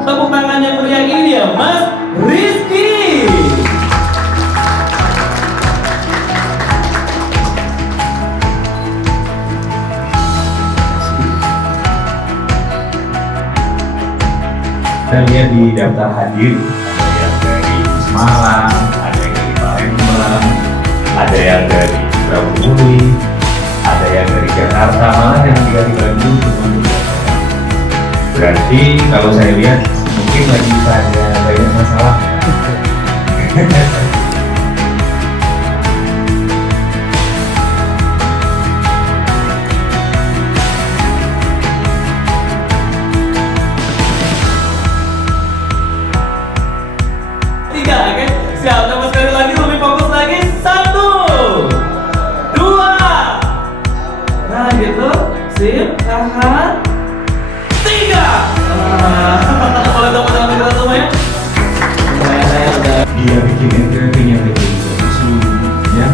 Tepuk tangan yang meriah ini dia, Mas Rizky. Kita lihat di daftar hadir, ada yang dari Malang, ada yang dari Palembang, ada yang dari Sukabumi, ada yang dari Jakarta, malah yang tinggal di Bandung cuma beberapa orang. Berarti kalau saya lihat mungkin lagi pada banyak masalah. Tiga, oke? Siap, coba sekali lagi, lebih fokus lagi. Satu, dua. Nah, gitu. Sip, tahan. Tiga. Boleh tepuk tangan kita semuanya? Saya udah. Dia bikin entry-nya lebih bagus, ya.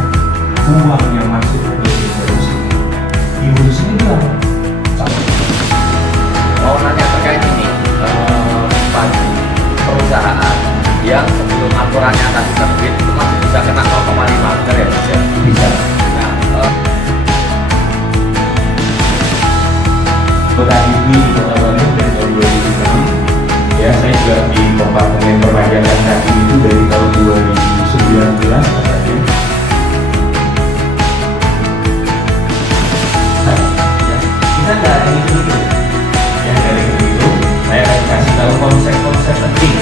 Uang yang masuk lebih bagus. Ibu di sini bilang, Mau nanya terkait ini, perusahaan yang sebelum aturannya akan terbit itu masih bisa kena 0,5 benar ya Mas ya? bisa. Nah, Kota ini di Kota Bandung dari tahun 2006, ya saya juga di Kompartemen Perpajakan Kaki itu dari tahun 2019 katanya. Nah, ya, kita nggak ada itu, ya dari itu saya akan kasih tahu konsep-konsep penting.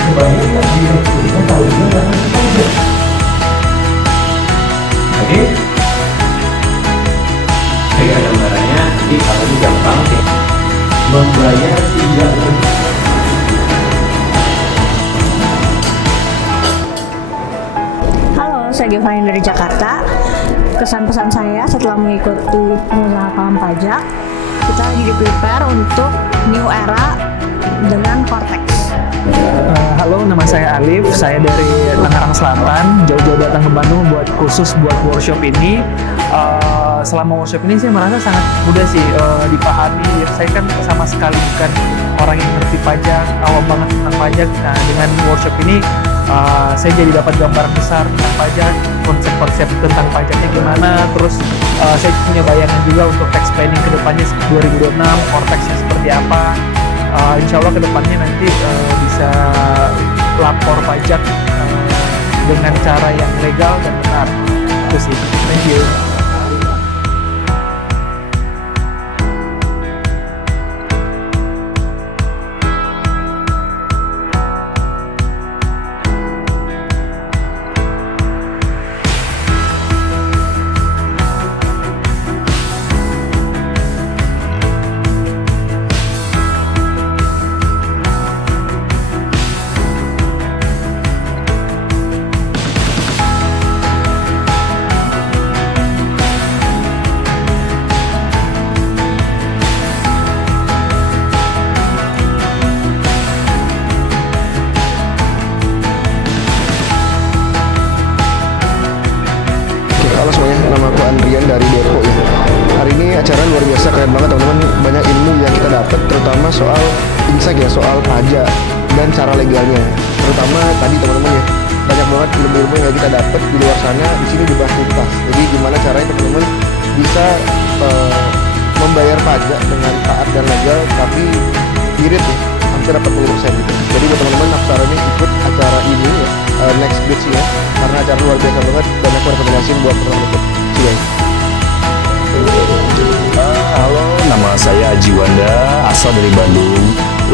Sebaliknya direkturnya tahu juga nggak ngasih pajak. Oke? Jadi ada gambarannya, jadi kalau ini gampang sih. Membayar tidak lebih. Halo, saya Giovanni dari Jakarta. Kesan-pesan saya setelah mengikuti pengusaha paham pajak, kita lagi di-prepare untuk new era dengan Cortex. Halo, nama saya Alif. Saya dari Tangerang Selatan. Jauh-jauh datang ke Bandung khusus buat workshop ini. Selama workshop ini saya merasa sangat mudah sih dipahami. Saya kan sama sekali bukan orang yang ngerti pajak, awam banget tentang pajak. Nah, dengan workshop ini saya jadi dapat gambaran besar tentang pajak, konsep-konsep tentang pajaknya gimana. Terus saya punya bayangan juga untuk tax planning ke depannya 2026, Cortex-nya seperti apa. Insya Allah kedepannya nanti bisa lapor pajak dengan cara yang legal dan benar. Itu sih. Thank you. Halo semuanya, nama aku Andrian dari Depok ya. Hari ini acara luar biasa, keren banget teman-teman. Banyak ilmu yang kita dapat, terutama soal insight ya, soal pajak dan cara legalnya. Terutama tadi teman-teman ya, banyak banget ilmu-ilmu yang kita dapat di luar sana. Di sini dibahas tuntas. Jadi gimana caranya teman-teman bisa membayar pajak dengan taat dan legal, tapi irit ya, hampir 40% gitu. Jadi buat teman-teman, aku saranin ikut acara ini ya, next batch ya, karena acara luar biasa banget dan aku rekomendasiin buat teman-teman ikut. See you guys. Halo, nama saya Aji Wanda, asal dari Bandung.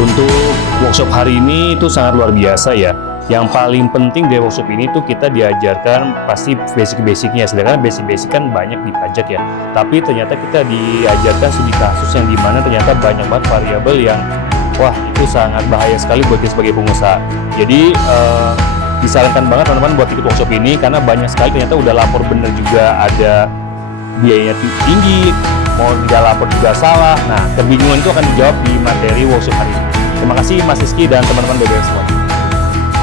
Untuk workshop hari ini itu sangat luar biasa ya. Yang paling penting dari workshop ini tuh kita diajarkan pasti basic-basicnya. Sedangkan basic-basic kan banyak di pajak ya. Tapi ternyata kita diajarkan studi kasus yang dimana ternyata banyak banget variabel yang wah itu sangat bahaya sekali buat kita sebagai pengusaha. Jadi disarankan banget teman-teman buat ikut workshop ini karena banyak sekali ternyata udah lapor bener juga ada biayanya tinggi, mau nggak lapor juga salah. Nah, kebingungan itu akan dijawab di materi workshop hari ini. Terima kasih Mas Rizky dan teman-teman BBM semua.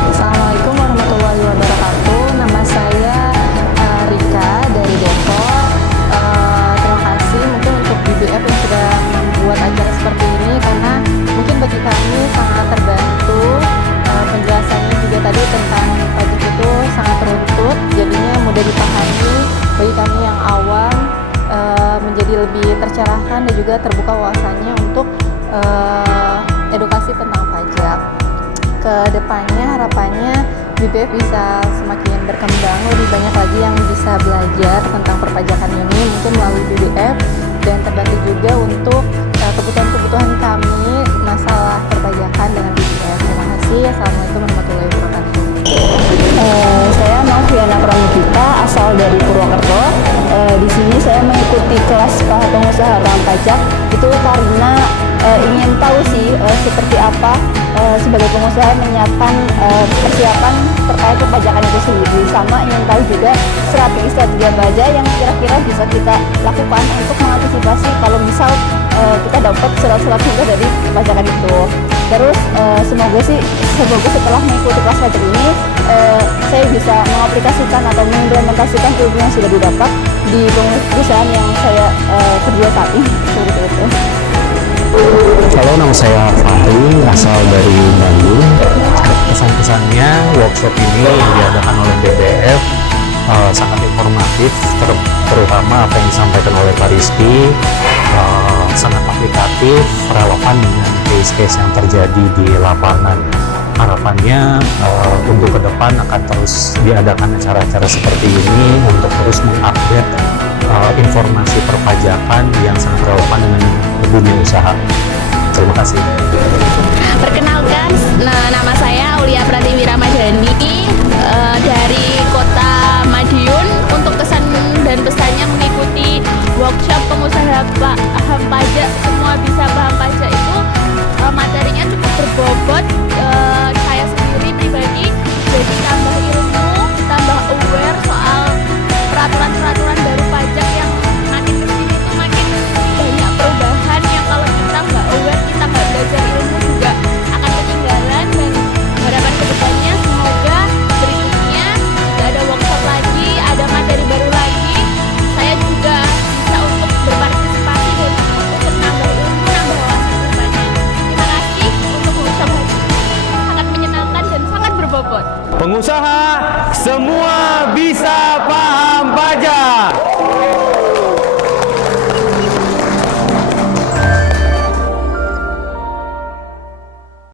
Assalamualaikum warahmatullahi wabarakatuh. Nama saya Rika dari Depok. Terima kasih mungkin untuk BBF yang sudah lebih tercerahkan dan juga terbuka wawasannya untuk edukasi tentang pajak. Kedepannya harapannya BPF bisa semakin berkembang, lebih banyak lagi yang bisa belajar tentang perpajakan ini mungkin melalui BPF, dan terbantu juga untuk kebutuhan-kebutuhan kami masalah perpajakan dengan BPF. Terima kasih. Assalamualaikum warahmatullahi wabarakatuh. Saya Noviana Pramudita, asal dari Purwokerto. Di sini saya mengikuti kelas pengusaha ramah pajak itu karena ingin tahu sih seperti apa sebagai pengusaha menyiapkan persiapan terkait perpajakan itu sendiri, sama ingin tahu juga strategi apa aja yang kira-kira bisa kita lakukan untuk mengantisipasi kalau misal kita dapat surat-surat hibah dari perpajakan itu. Terus semoga setelah mengikuti kelas pajak ini saya bisa mengaplikasikan atau mengimplementasikan ilmu yang sudah didapat di perusahaan yang saya kerja saat ini. Seperti itu. Halo, nama saya Fahri, asal dari Bandung. Kesan-kesannya workshop ini yang diadakan oleh BPF sangat informatif, terutama apa yang disampaikan oleh Pak Rizky, sangat aplikatif, relevan dengan case-case yang terjadi di lapangan. Harapannya untuk ke depan akan terus diadakan acara-acara seperti ini untuk terus mengupdate informasi perpajakan yang sangat relevan dengan dunia usaha. Terima kasih. Perkenalkan, nama saya Aulia Pratiwi Ramadhani dari Kota Madiun. Untuk kesan dan pesannya mengikuti workshop pengusaha paham pajak